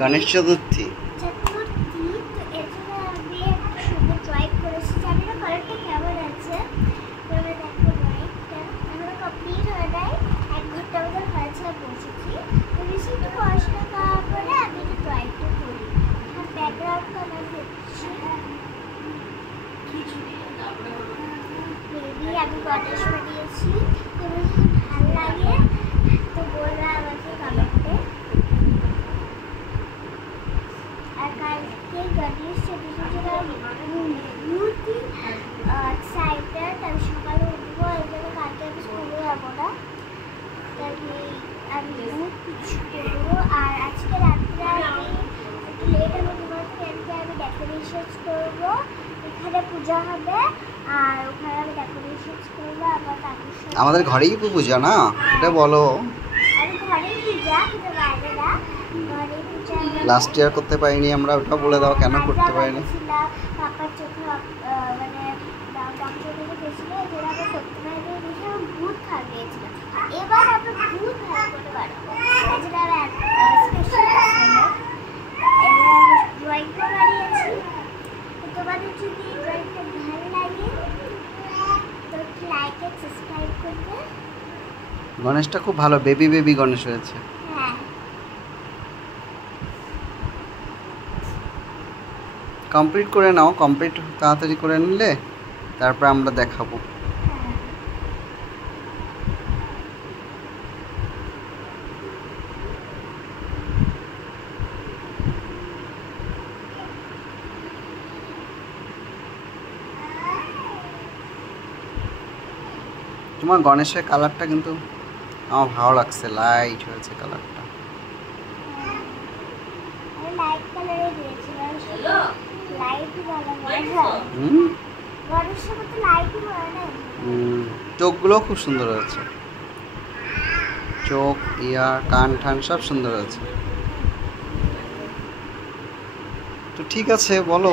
গণেশ চতুর্থী। চতুর্থী তো এর জন্য আমি একটা সুন্দর ড্রয়িং করেছি। জানি না কালারটা কেমন আছে। তবে দেখো ড্রয়িংটা এখনো কমপ্লিট হয় নাই, 1 ঘন্টা মতো হয়েছে বসেছি। তো বেশি একটু পড়াশোনা করার পরে আমি একটু ড্রয়িংটা করি। আর ব্যাকগ্রাউন্ড কালার হচ্ছে বেবি, আমি গণেশ বানিয়েছি। তোমার যদি ভালো লাগে তো বলবে আমাকে কমেন্টে। আর কালকে গণেশ চতুর্থীটা বহুত এক্সাইটেড। আমি সকালে উঠবো, এই জন্য কালকে আমি স্কুলে যাবো না। আমি বহুত কিছু করবো। আর আজকে রাত্রে আমি একটু লেট হবে তোমার থেকে, আমি ডেকোরেশন করবো। এখানে পূজা হবে আর ওখানে আমি ডেকোরেশন করবো। আমার কাকুর সাথে আমাদের ঘরেই পূজা না, এটা বলো। আমি ঘরেই পূজা, কিন্তু বাইরে না। ঘরেই পূজা। লাস্ট ইয়ার করতে পারিনি আমরা, ওটা বলে দাও কেন করতে পারিনি। পাপার চোখে মানে ডক্টর থেকে গেছিল, যেটা আমরা করতে পারিনি দেখে আমি ভূত খাইয়েছিল। এবার আমরা ভূত ভালো করে বানাবো, যেটা স্পেশাল ড্রয়িংটা বানিয়েছি। তোমাদের যদি ড্রয়িংটা ভালো লাগে তো লাইক এন্ড সাবস্ক্রাইব করবে। গণেশটা খুব ভালো, বেবি বেবি গণেশ হয়েছে। হ্যাঁ, কমপ্লিট করে নাও, কমপ্লিট তাড়াতাড়ি করে নিলে তারপর আমরা দেখাবো। তোমার গণেশের কালারটা কিন্তু আমার ভালো লাগছে, লাইট হয়েছে কালারটা। আমি লাইট কালারে দিয়েছিলাম। লাইট ভালো হয়। গণেশের মতো লাইটই হয় না। চোখগুলো খুব সুন্দর হয়েছে, চোখ, ইয়ার, কান ঠান সব সুন্দর হয়েছে। তো ঠিক আছে, বলো।